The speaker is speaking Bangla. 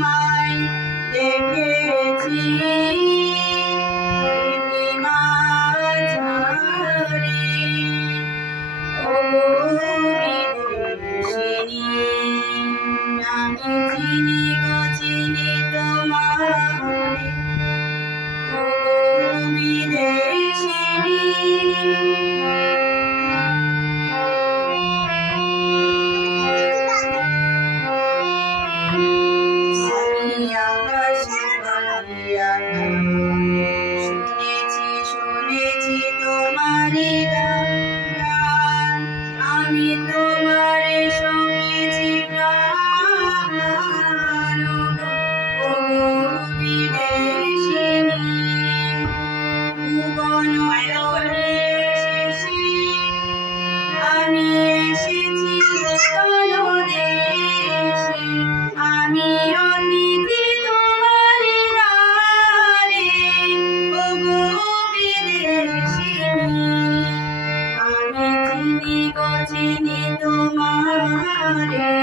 তোমায় দেখেছি মাঝারে ওগো বিদেশিনী আমি চিনি গো চিনি তোমায় ওগো বিদেশিনী শুনেছি তোমারি গান আমি তোমারে সঙ্গেছি প্রাণ ওগো বিদেশিনী ভুবন শেষে আমি এসেছি নূতন দেশে আমি অতিথি তোমারি দ্বারে ওগো বিদেশিনী আমি চিনি গো চিনি তোমারে